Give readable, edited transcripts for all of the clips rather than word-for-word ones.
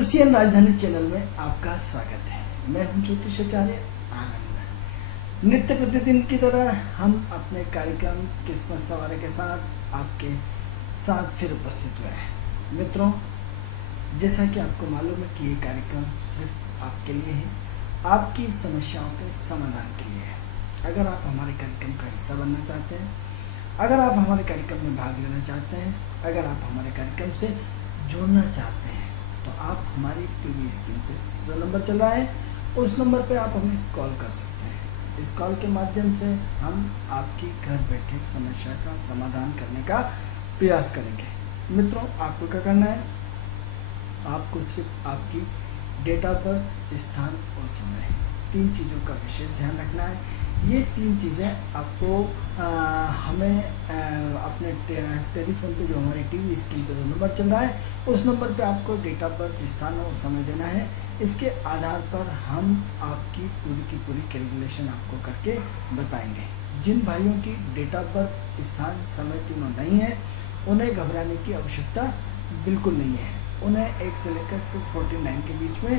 UCN राजधानी channel में आपका स्वागत है। मैं हूं ज्योतिषाचार्य आनंद। नित्य प्रतिदिन की तरह हम अपने कार्यक्रम किस्मत सवार के साथ आपके साथ फिर उपस्थित हुए हैं। मित्रों, जैसा कि आपको मालूम है कि ये कार्यक्रम सिर्फ आपके लिए है, आपकी समस्याओं के समाधान के लिए है। अगर आप हमारे कार्यक्रम का हिस्सा बनना चाहते हैं, अगर आप हमारे कार्यक्रम में भाग लेना चाहते हैं, अगर आप हमारे कार्यक्रम से जुड़ना चाहते हैं, तो आप हमारी टीवी स्क्रीन पे जो नंबर चल रहा है उस नंबर पे आप हमें कॉल कर सकते हैं। इस कॉल के माध्यम से हम आपकी घर बैठे समस्या का समाधान करने का प्रयास करेंगे। मित्रों, आपको क्या करना है? आपको सिर्फ आपकी डेट ऑफ बर्थ, स्थान और समय, 3 चीज़ों का विशेष ध्यान रखना है। ये 3 चीज़ें आपको हमें अपने टेलीफोन पे जो हमारी टीवी स्क्रीन पे जो नंबर चल रहा है उस नंबर पे आपको डेट ऑफ बर्थ, स्थान और समय देना है। इसके आधार पर हम आपकी पूरी की पूरी कैलकुलेशन आपको करके बताएंगे। जिन भाइयों की डेट ऑफ बर्थ, स्थान, समय तीनों नहीं है, उन्हें घबराने की आवश्यकता बिल्कुल नहीं है। उन्हें 1 से लेकर 249 के बीच में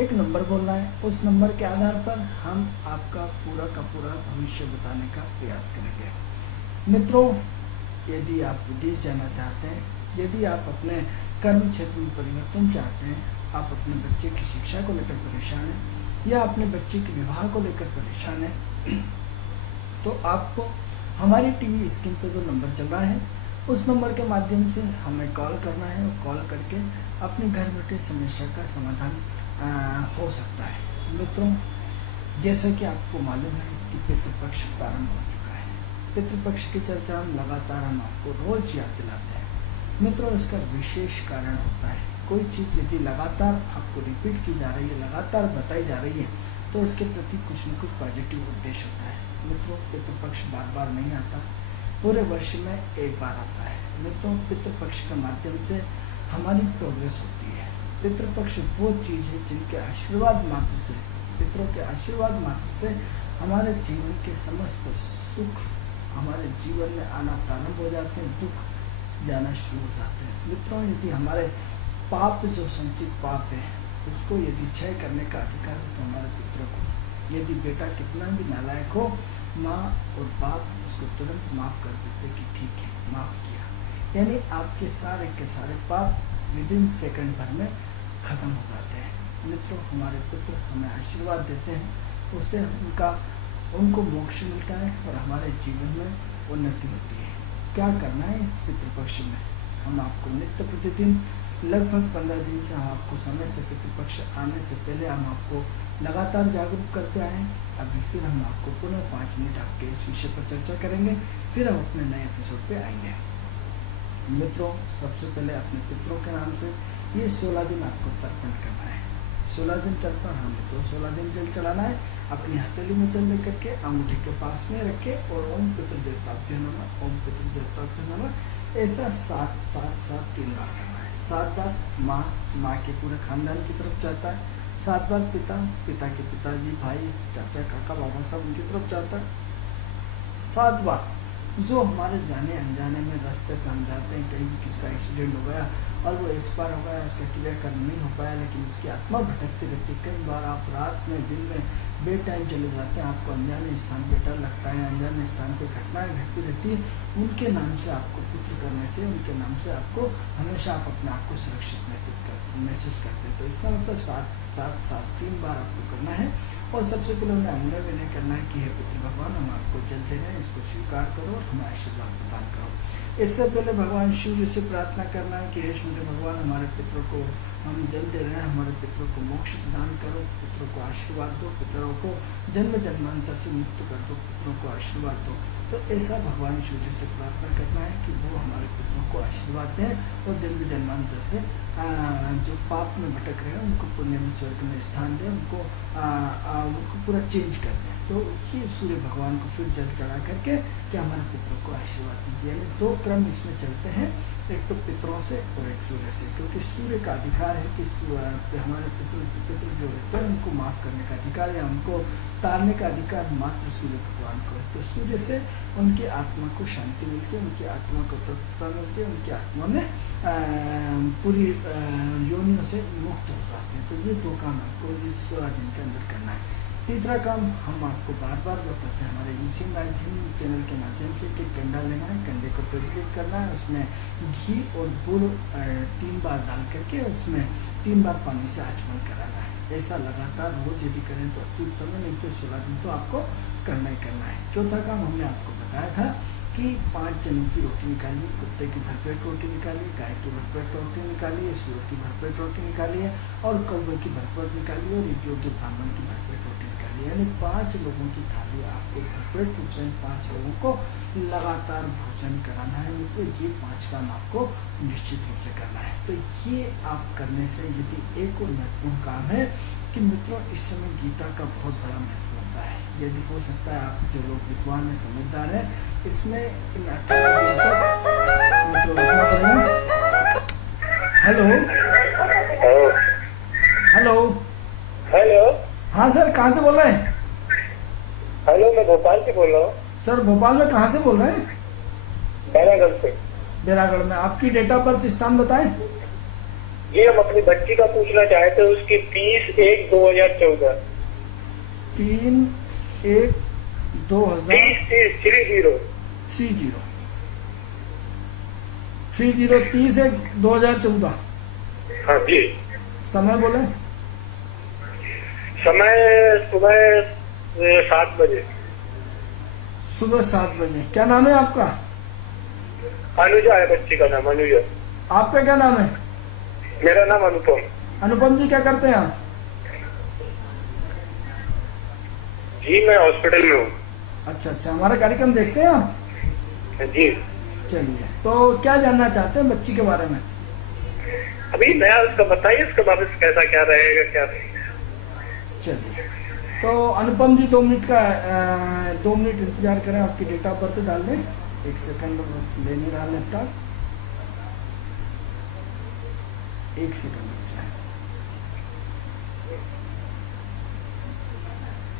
एक नंबर बोलना है। उस नंबर के आधार पर हम आपका पूरा का पूरा भविष्य बताने का प्रयास करेंगे। मित्रों, यदि आप विदेश जाना चाहते हैं, यदि आप अपने कर्म क्षेत्र में परिवर्तन चाहते हैं, आप अपने बच्चे की शिक्षा को लेकर परेशान हैं या अपने बच्चे के विवाह को लेकर परेशान हैं, तो आपको हमारी टीवी स्क्रीन पर जो नंबर चल रहा है उस नंबर के माध्यम से हमें कॉल करना है और कॉल करके अपने घर बैठे समस्या का समाधान हो सकता है। मित्रों, जैसे कि आपको मालूम है कि पितृपक्ष प्रारंभ हो चुका है। पितृपक्ष की चर्चा हम लगातार आपको रोज याद दिलाते हैं। मित्रों, इसका विशेष कारण होता है। कोई चीज़ यदि लगातार आपको रिपीट की जा रही है, लगातार बताई जा रही है, तो उसके प्रति कुछ न कुछ पॉजिटिव उद्देश्य होता है। मित्रों, पितृपक्ष बार बार नहीं आता, पूरे वर्ष में एक बार आता है। मित्रों, पितृपक्ष के माध्यम से हमारी प्रोग्रेस होती है। पितृपक्ष वो चीज़ है जिनके आशीर्वाद मात्र से, पितरों के आशीर्वाद मात्र से हमारे जीवन के समस्त सुख हमारे जीवन में आना प्रारंभ हो जाते हैं, दुख जाना शुरू हो जाते हैं। मित्रों, यदि हमारे पाप, जो संचित पाप है, उसको यदि क्षय करने का अधिकार है तो हमारे पितरों को। यदि बेटा कितना भी नालायक हो, माँ और बाप उसको तुरंत माफ़ कर देते कि ठीक है, माफ़ किया। यानी आपके सारे के सारे पाप विदिन सेकंड भर में ख़त्म हो जाते हैं। मित्रों, हमारे पुत्र हमें आशीर्वाद देते हैं, उससे उनको मोक्ष मिलता है और हमारे जीवन में उन्नति होती है। क्या करना है इस पितृपक्ष में? हम आपको नित्य प्रतिदिन लगभग 15 दिन से हम आपको समय से पितृपक्ष आने से पहले हम आपको लगातार जागरूक करते आए। अभी फिर हम आपको पुनः 5 मिनट आपके इस विषय पर चर्चा करेंगे, फिर हम अपने नए एपिसोड पे आएंगे। मित्रों, सबसे पहले अपने पितरों के नाम से ये 16 दिन आपको तर्पण करना है। 16 दिन तर्पण, हमें तो 16 दिन जल चढ़ाना है। अपनी हथेली में जल लेकर के अंगूठे के पास में रखे और ओम पितृदेवताभ्यो नमः, ओम पितृदेवताभ्यो नमः, ऐसा 7 3 बार करना है। 7 बार माँ के पूरे खानदान की तरफ जाता है, 7 बार पिता के पिताजी, भाई, चाचा, काका, बाबा सब उनकी तरफ जाता है। 7 बार जो हमारे जाने अनजाने में रास्ते पर हम जाते हैं, कहीं भी किसका एक्सीडेंट हो गया और वो एक्सपायर हो गया, उसका क्रियाकर्म नहीं हो पाया, लेकिन उसकी आत्मा भटकती रहती। कई बार आप रात में, दिन में बे टाइम चले जाते हैं, आपको अनजाने स्थान पर डर लगता है, अनजाने स्थान पर घटनाएं घटती रहती है। उनके नाम से आपको पुत्र करने से, उनके नाम से आपको हमेशा आप अपने आप को सुरक्षित महसूस करते हैं। तो इसका मतलब 7 3 बार आपको करना है। और सबसे पहले उन्हें अन्य विनय करना है कि हे पितृ भगवान, हम आपको जल दे रहे हैं, इसको स्वीकार करो और हमें आशीर्वाद प्रदान करो। इससे पहले भगवान शिव जी से प्रार्थना करना है कि हे सूर्य भगवान, हमारे पितरों को हम जल दे रहे हैं, हमारे पितरों को मोक्ष प्रदान करो, पितरों को आशीर्वाद दो, पितरों को जन्म जन्मांतर से मुक्त कर दो, पितरों को आशीर्वाद दो। तो ऐसा भगवान शिव जी से प्रार्थना करना है कि वो हमारे पितरों को आशीर्वाद दें और जन्म जन्मांतर से जो पाप में भटक रहे हैं उनको पुण्य में, स्वर्ग में स्थान दें, उनको पूरा चेंज कर दें। तो ये सूर्य भगवान को फिर जल चढ़ा करके कि हमारे पितरों को आशीर्वाद दीजिए। यानी दो क्रम इसमें चलते हैं, एक तो पितरों से और एक सूर्य से, क्योंकि सूर्य का अधिकार है कि हमारे पितृ जो रहते हैं उनको माफ़ करने का अधिकार है, उनको तारने का अधिकार मात्र सूर्य भगवान को है। तो सूर्य से उनकी आत्मा को शांति मिलती है, उनकी आत्मा को तत्वता मिलती है, उनकी आत्मा में पूरी योनियों से मुक्त हो जाते हैं। तो ये दो काम आपको इस 16 दिन के अंदर करना है। तीसरा काम हम आपको बार बार बताते हैं हमारे यूट्यूब चैनल के माध्यम से कि कंडा लेना है, कंडे को प्रज्वलित करना है, उसमें घी और गुड़ 3 बार डाल करके उसमें 3 बार पानी से आचमन कराना है। ऐसा लगातार रोज यदि करें तो अति उत्तम है, नहीं तो 16 दिन तो आपको करना ही करना है। चौथा काम हमने आपको बताया था कि 5 जनों की रोटी निकालिए, कुत्ते की भरपेट रोटी निकालिए, गाय की भरपेट रोटी निकालिए, सूअर की भरपेट रोटी निकालिए और कौवे की भरपेट निकालिए और एक योग्य ब्राह्मण की भरपेट रोटी निकालिए। यानी 5 लोगों की थाली आपको भरपेट रूप से 5 लोगों को लगातार भोजन कराना है। तो ये 5 काम आपको निश्चित रूप से करना है। तो ये आप करने से यदि एक और महत्वपूर्ण काम है कि मित्रों इस समय गीता का बहुत बड़ा महत्व होता है। यदि हो सकता है आप जो लोग विद्वान है, समझदार है, इसमें इन 18 दिन तक रखना पड़ेगा। Hello hello hello. हाँ सर, कहाँ से बोल रहे हैं? हेलो, मैं भोपाल से बोल रहा हूँ। सर भोपाल में कहाँ से बोल रहे हैं? बैरागढ़ से। बैरागढ़ में। आपकी डेट ऑफ बर्थ स्थान बताएं। जी, हम अपनी बच्ची का पूछना चाहते थे, उसकी 30/1/2014। 3/1/2030 30/1/2014। हाँ जी। समय बोले? समय सुबह 7 बजे। सुबह 7 बजे। क्या नाम है आपका? अनुजा है बच्ची का नाम, अनुजा। आपका क्या नाम है? मेरा नाम अनुपम। अनुपम जी, क्या करते हैं आप? जी, मैं हॉस्पिटल में हूँ। अच्छा अच्छा, हमारा कार्यक्रम देखते हैं आप? जी। चलिए, तो क्या जानना चाहते हैं बच्ची के बारे में? अभी नया उसका बताइए, उसका वापस कैसा क्या रहेगा क्या नहीं। चलिए, तो अनुपम जी 2 मिनट का 2 मिनट इंतजार करें, आपकी डेट ऑफ बर्थ डाल दें। 1 सेकंड बस ले नहीं रहा लैपटॉप, 1 सेकंड रुक जाए।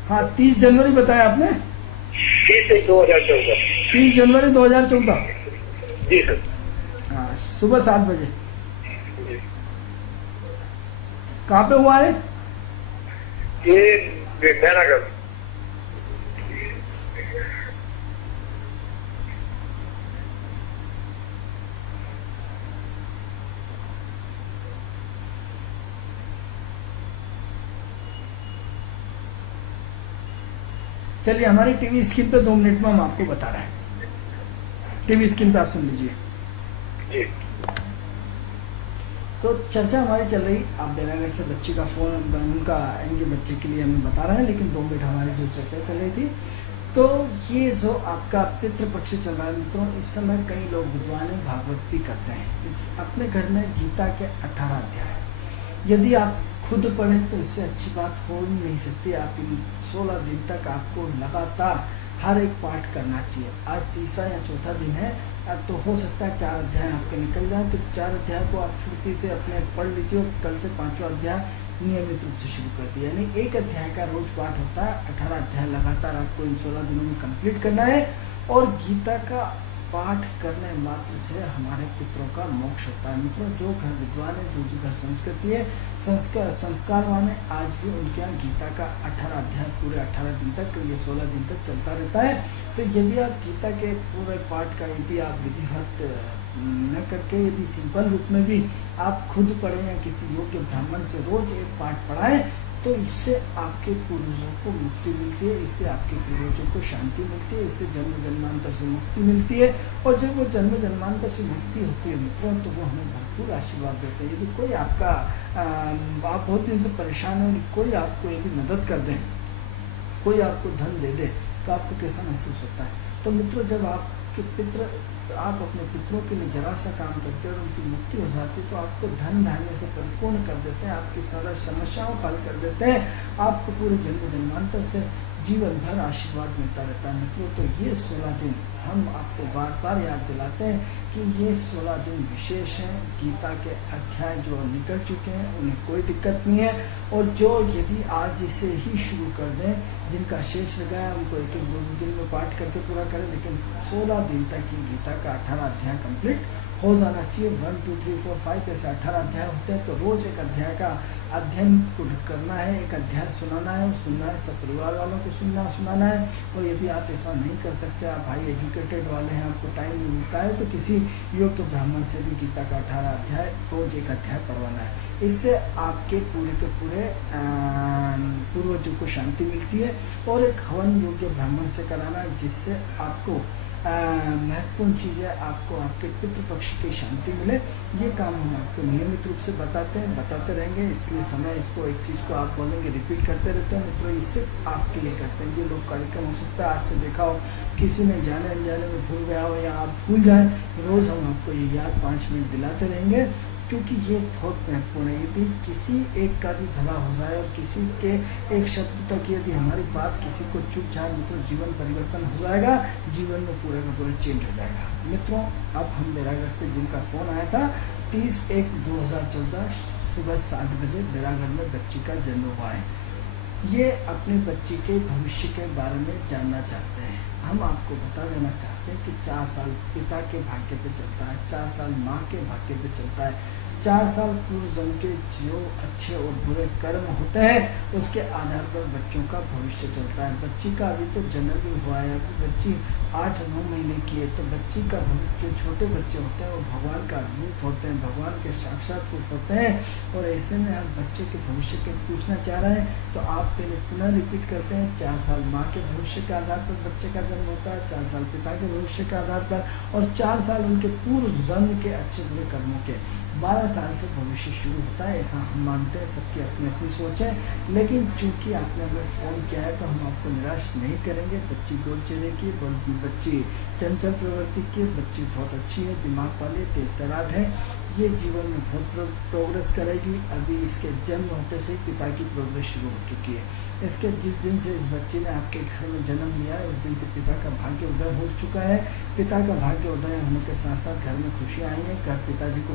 हाँ, 30 जनवरी बताया आपने? 30/1/2014। 30 जनवरी 2014। जी सर। हाँ, सुबह 7 बजे। जी। कहाँ पे हुआ है? ये बैरागढ़। चलिए, हमारी टीवी स्क्रीन पे 2 मिनट में हम आपको बता रहे हैं। टीवी स्क्रीन पे आप सुन लीजिए। जी। तो चर्चा हमारी चल रही, आप बैरागढ़ से बच्ची का फोन उनका आएंगे बच्चे के लिए हमें बता रहे हैं, लेकिन 2 मिनट हमारी जो चर्चा चल रही थी, तो ये जो आपका पितृपक्ष चल रहा है मित्रों, इस समय कई लोग विद्वान भागवत भी करते हैं। अपने घर में गीता के 18 अध्याय यदि आप खुद पढ़ें तो इससे अच्छी बात हो ही नहीं सकती। आप इन 16 दिन तक आपको लगातार हर एक पाठ करना चाहिए। आज तीसरा या चौथा दिन है, तो हो सकता है 4 अध्याय आपके निकल जाए, तो 4 अध्याय को आप फुर्ती से अपने पढ़ लीजिए और कल से 5वां अध्याय नियमित रूप से शुरू कर दिया। यानी 1 अध्याय का रोज पाठ होता है, 18 अध्याय लगातार आपको इन 16 दिनों में कंप्लीट करना है। और गीता का पाठ करने मात्र से हमारे पितरों का मोक्ष होता है। मित्रों, जो घर विद्वान है, जो घर संस्कृति है, संस्कारवान है, आज भी उनके यहाँ गीता का 18 अध्याय पूरे 18 दिन तक, ये 16 दिन तक चलता रहता है। तो यदि आप गीता के पूरे पाठ का यदि आप विधिवत न करके यदि सिंपल रूप में भी आप खुद पढ़ें या किसी योग्य ब्राह्मण से रोज एक पाठ पढ़ाएं, तो इससे आपके पूर्वजों को मुक्ति मिलती है, इससे आपके पूर्वजों को शांति मिलती है, इससे जन्म जन्मांतर से मुक्ति मिलती है। और जब वो जन्म जन्मांतर से मुक्ति होती है मित्रों, तो वो हमें भरपूर आशीर्वाद देते हैं। यदि कोई आपका आप बहुत दिन से परेशान हैं, कोई आपको यदि मदद कर दे, कोई आपको धन दे दे, तो आपको कैसा महसूस होता है? तो मित्रों, जब आपके पितृ आप अपने पितरों के लिए जरा सा काम करते हैं और उनकी मुक्ति हो जाती है, तो आपको धन धान्य से परिपूर्ण कर देते हैं, आपकी सारा समस्याओं को हल कर देते हैं, आपको पूरे जन्म जन्मांतर से जीवन भर आशीर्वाद मिलता रहता है मित्रों। तो ये 16 दिन हम आपको बार बार याद दिलाते हैं कि ये 16 दिन विशेष हैं। गीता के अध्याय जो निकल चुके हैं उन्हें कोई दिक्कत नहीं है, और जो यदि आज इसे ही शुरू कर दें, जिनका शेष रह गया उनको एक एक 2 दिन में पाठ करके पूरा करें, लेकिन 16 दिन तक की गीता का 18 अध्याय कंप्लीट हो जाना चाहिए। 1 2 3 4 5 ऐसे 18 अध्याय होते हैं, तो रोज एक अध्याय का अध्ययन करना है, एक अध्याय सुनाना है और सुनना है, सब परिवार वालों को सुनाना है। और यदि आप ऐसा नहीं कर सकते, आप हाई एजुकेटेड वाले हैं, आपको टाइम नहीं मिलता है, तो किसी योग्य ब्राह्मण से भी गीता का 18 अध्याय रोज एक अध्याय पढ़वाना है। इससे आपके पूरे के पूरे पूर्वजों को शांति मिलती है। और एक हवन योग्य ब्राह्मण से कराना है, जिससे आपको महत्वपूर्ण चीज़ है, आपको आपके पितृपक्ष की शांति मिले। ये काम हम आपको नियमित रूप से बताते रहेंगे। इसलिए समय इसको एक चीज़ को आप बोलेंगे रिपीट करते रहते हैं मित्रों, इससे आपके लिए करते हैं। ये लोग कार्यक्रम हो सकता है आज से देखा हो, किसी ने जाने अनजाने में भूल गया हो या आप भूल जाए, रोज़ हम आपको ये याद 5 मिनट दिलाते रहेंगे, क्योंकि ये बहुत महत्वपूर्ण है। यदि किसी एक का भी भला हो जाए और किसी के एक शब्द तक यदि हमारी बात किसी को चुप जाए तो जीवन परिवर्तन हो जाएगा, जीवन में पूरा का पूरा चेंज हो जाएगा। मित्रों, अब हम बेरागढ़ से जिनका फ़ोन आया था 30/1/2014 सुबह 7 बजे बेरागढ़ में बच्ची का जन्म हुआ है। ये अपनी बच्ची के भविष्य के बारे में जानना चाहते हैं। हम आपको बता देना चाहते हैं कि 4 साल पिता के भाग्य पे चलता है, 4 साल माँ के भाग्य पे चलता है, 4 साल पूर्व जन्म के जो अच्छे और बुरे कर्म होते हैं उसके आधार पर बच्चों का भविष्य चलता है। बच्ची का अभी तो जन्म भी हुआ है, अभी बच्ची 8-9 महीने की है, तो बच्ची का जो छोटे बच्चे होते हैं वो भगवान का रूप होते हैं, भगवान के साक्षात रूप होते हैं। और ऐसे में आप बच्चे के भविष्य के पूछना चाह रहे हैं, तो आप पहले पुनः रिपीट करते हैं। 4 साल माँ के भविष्य के आधार पर बच्चे का जन्म होता है, 4 साल पिता के भविष्य के आधार पर, और 4 साल उनके पूर्व जन्म के अच्छे बुरे कर्मों के। 12 साल से भविष्य शुरू होता है, ऐसा हम मानते हैं। सबकी अपनी अपनी सोच है, लेकिन चूंकि आपने हमें फ़ोन किया है तो हम आपको निराश नहीं करेंगे। बच्ची गोल चेहरे की, बच्ची चंचल प्रवृत्ति की, बच्ची बहुत अच्छी है, दिमाग वाली, तेज तरार है, ये जीवन में बहुत प्रोग्रेस करेगी। अभी इसके जन्म होते से पिता की प्रोग्रेस शुरू हो चुकी है। इसके जिस दिन से इस बच्चे ने आपके घर में जन्म लिया है उस दिन से पिता का भाग्य उदय हो चुका है। पिता का भाग्य उदय होने के साथ साथ घर में खुशियाँ आई हैं। पिताजी को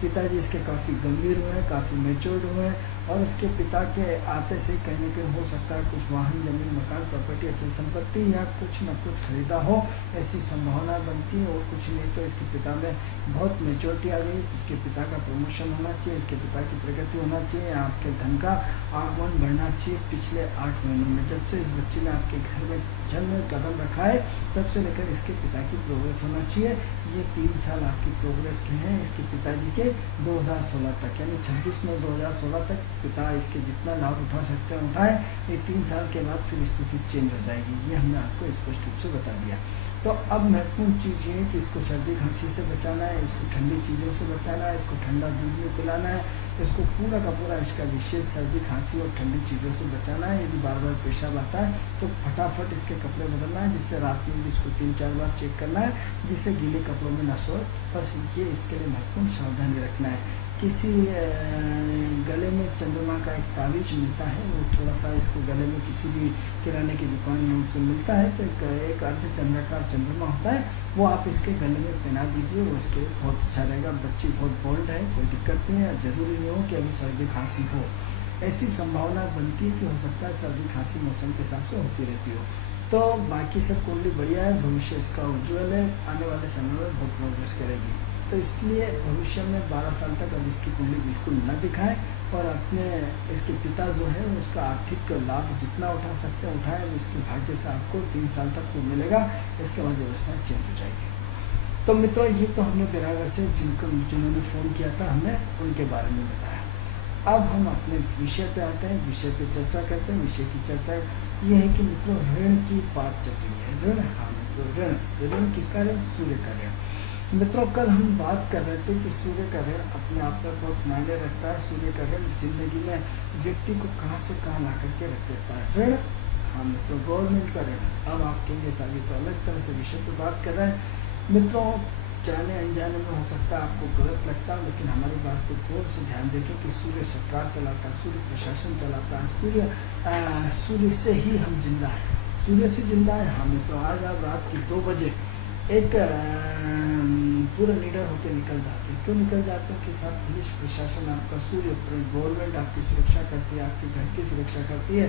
पिताजी इसके काफ़ी गंभीर हुए हैं, काफ़ी मेच्योर्ड हुए हैं, और इसके पिता के आते से कहीं न कहीं हो सकता है कुछ वाहन, जमीन, मकान, प्रॉपर्टी, अचल संपत्ति या कुछ न कुछ खरीदा हो, ऐसी संभावना बनती है। और कुछ नहीं तो इसके पिता में बहुत मेच्योरिटी आ गई, इसके पिता का प्रमोशन होना चाहिए, इसके पिता की प्रगति होना चाहिए, आपके धन का आगमन बढ़ना चाहिए। पिछले 8 महीनों में जब से इस बच्चे ने आपके घर में जन्म कदम रखा है तब से लेकर इसके पिता की प्रोग्रेस होना चाहिए। ये 3 साल आपकी प्रोग्रेस के हैं इसके पिताजी के 2016 तक, यानी 26/9/2016 तक पिता इसके जितना लाभ उठा सकते हैं उठाए। ये 3 साल के बाद फिर स्थिति चेंज हो जाएगी, ये हमने आपको स्पष्ट रूप से बता दिया। तो अब महत्वपूर्ण चीज़ ये है कि इसको सर्दी खांसी से बचाना है, इसको ठंडी चीज़ों से बचाना है, इसको ठंडा दूध में पिलाना है, इसको पूरा का पूरा इसका विशेष सर्दी खांसी और ठंडी चीज़ों से बचाना है। यदि बार बार पेशाब आता है तो फटाफट इसके कपड़े बदलना है, जिससे रात में भी इसको 3-4 बार चेक करना है, जिससे गीले कपड़ों में न सोए। बस ये इसके लिए महत्वपूर्ण सावधानी रखना है। किसी गले में चंद्रमा का एक तावीज़ मिलता है, वो थोड़ा सा इसको गले में किसी भी किराने की दुकान में उससे मिलता है, तो एक अर्धचंद्राकार चंद्रमा होता है, वो आप इसके गले में पहना दीजिए, वो इसके बहुत अच्छा रहेगा। बच्ची बहुत बोल्ड है, कोई दिक्कत नहीं है, ज़रूरी नहीं हो कि अभी सर्दी खांसी हो, ऐसी संभावना बनती है कि हो सकता है सर्दी खांसी मौसम के हिसाब से होती रहती हो। तो बाकी सब कुंडली बढ़िया है, भविष्य इसका उज्ज्वल है, आने वाले समय में बहुत प्रोग्रेस करेगी। तो इसलिए भविष्य में 12 साल तक अब इसकी कुंडली बिल्कुल न दिखाएं, और अपने इसके पिता जो है उसका आर्थिक लाभ जितना उठा सकते हैं उठाएं। इसके भाग्य से आपको 3 साल तक वो मिलेगा, इसके बाद व्यवस्था चेंज हो जाएगी। तो मित्रों, ये तो हमने बेरागढ़ से जिन्होंने फ़ोन किया था हमने उनके बारे में बताया। अब हम अपने विषय पे आते हैं, विषय पे चर्चा करते हैं। विषय की चर्चा ये है कि मित्रों ऋण की बात चल रही है। ऋण, हाँ मित्रों, ऋण किसका ऋण? सूर्य का ऋण। मित्रों, कल हम बात कर रहे थे कि सूर्य का ऋण अपने आप में बहुत मायने रखता है। सूर्य का ऋण जिंदगी में व्यक्ति को कहाँ से कहाँ ला करके रख देता है। ऋण, हाँ मित्रों, गवर्नमेंट का ऋण। अब आप कहेंगे साहब तो अलग तरह से विषय पर बात कर रहे हैं। मित्रों, जाने अनजाने में हो सकता है आपको गलत लगता है, लेकिन हमारी बात को गौर से ध्यान देखें कि सूर्य सरकार चलाता है, सूर्य प्रशासन चलाता है, सूर्य से ही हम जिंदा हैं, सूर्य से जिंदा है हम। तो आज आप रात की 2 बजे एक पूरा लीडर होकर निकल जाते हैं। क्यों निकल जाते हैं कि साहब पुलिस प्रशासन आपका, सूर्य गवर्नमेंट आपकी सुरक्षा करती है, आपके घर की सुरक्षा करती है,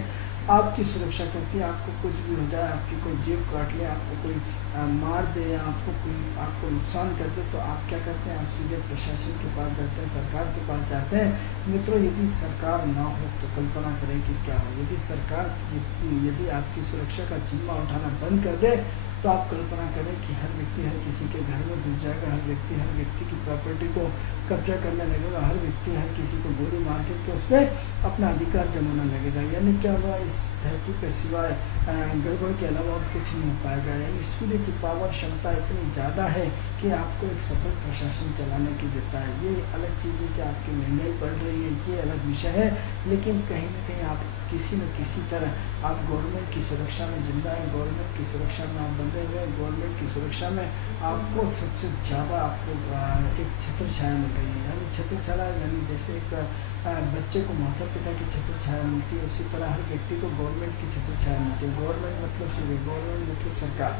आपकी सुरक्षा करती है। आपको कुछ भी हो जाए, आपकी कोई जेब काट ले, आपको कोई मार दे, आपको नुकसान कर दे, तो आप क्या करते हैं, आप सीधे प्रशासन के पास जाते हैं, सरकार के पास जाते हैं। मित्रों, यदि सरकार ना हो तो कल्पना करें कि क्या हो। यदि आपकी सुरक्षा का जिम्मा उठाना बंद कर दे तो आप कल्पना करें कि हर व्यक्ति हर किसी के घर में घुस जाएगा, हर व्यक्ति की प्रॉपर्टी को कब्जा करने लगेगा, हर व्यक्ति हर किसी को गोली मार के उस पर अपना अधिकार जमाना लगेगा। यानी क्या हुआ, इस धरती पर सिवाय गड़बड़ के अलावा और कुछ नहीं हो पाएगा। यानी सूर्य की पावर क्षमता इतनी ज़्यादा है कि आपको एक सफल प्रशासन चलाने की देता है। ये अलग चीज़ है कि आपकी महंगाई बढ़ रही है, ये अलग विषय है, लेकिन कहीं ना कहीं आप किसी न किसी तरह आप गवर्नमेंट की सुरक्षा में जिंदा है, गवर्नमेंट की सुरक्षा में आप बंधे हुए हैं, गवर्नमेंट की सुरक्षा में आपको सबसे ज़्यादा आपको एक छत्र छाया मिल रही है। यानी छत्र छाया यानी जैसे एक बच्चे को माता पिता की छत्र छाया मिलती है, उसी तरह हर व्यक्ति को गवर्नमेंट की छत्र छाया मिलती है। गवर्नमेंट मतलब सूर्य, गवर्नमेंट मतलब सरकार।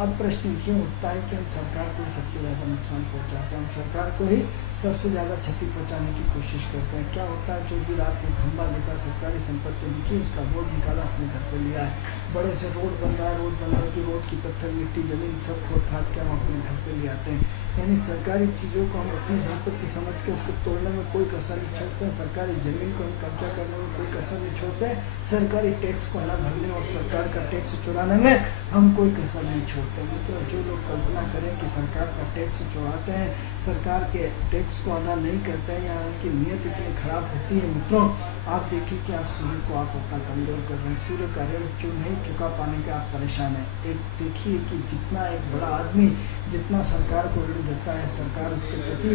अब प्रश्न ये उठता है कि हम सरकार को ही सबसे ज़्यादा नुकसान पहुंचाते हैं, हम सरकार को ही सबसे ज़्यादा क्षति पहुंचाने की कोशिश करते हैं। क्या होता है, जो भी रात में खंभा लेकर सरकारी संपत्ति लिखी, उसका बोर्ड निकाला, अपने घर पर लिया है, बड़े से रोड बन रहा है, रोड बनने की रोड की पत्थर मिट्टी जमीन सब खोद खाद के हम अपने घर पर ले आते हैं। यानी सरकारी चीज़ों को हम अपनी संपत्ति समझ के उसको तोड़ने में कोई कसर नहीं छोड़ते हैं, सरकारी ज़मीन को हम कब्जा करने में कोई कसर नहीं छोड़ते हैं, सरकारी टैक्स को न भरने और सरकार का टैक्स चुराने में हम कोई कसर नहीं छोड़ते। मित्रों, जो लोग कल्पना करें कि सरकार का टैक्स चुराते हैं, सरकार के टैक्स को अदा नहीं करते हैं या उनकी नीयत इतनी खराब होती है, मित्रों आप देखिए कि आप सूर्य को आप अपना कमज़ोर कर रहे हैं, सूर्य का ऋण जो नहीं चुका पाने का आप परेशान हैं। एक देखिए कि जितना एक बड़ा आदमी जितना सरकार को ऋण देता है, सरकार उसके प्रति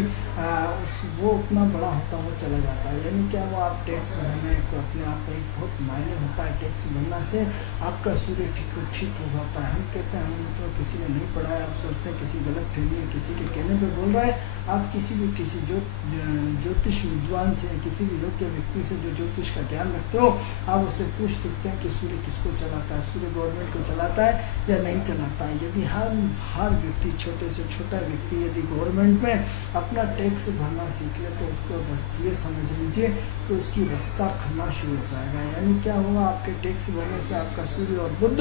वो उतना बड़ा होता हुआ चला जाता है। यानी क्या, वो आप टैक्स भरने को अपने आप में एक बहुत मायने होता है। टैक्स भरना से आपका सूर्य ठीक हो जाता है। हम कहते हैं हम मित्रों किसी ने नहीं पढ़ा है, आप सोचते हैं किसी गलत फहमी है, किसी के कहने पर बोल रहा है। आप किसी ज्योतिष विद्वान से, किसी भी योग्य व्यक्ति से जो ज्योतिष का ज्ञान रखते हो, आप उससे पूछ सकते हैं कि सूर्य किसको चलाता है, सूर्य गवर्नमेंट को चलाता है या नहीं चलाता है। यदि हर व्यक्ति, छोटे से छोटा व्यक्ति यदि गवर्नमेंट में अपना टैक्स भरना सीख ले तो उसको ये समझ लीजिए कि उसकी रास्ता खुलना शुरू हो जाएगा। यानी क्या हुआ, आपके टैक्स भरने से आपका सूर्य और बुध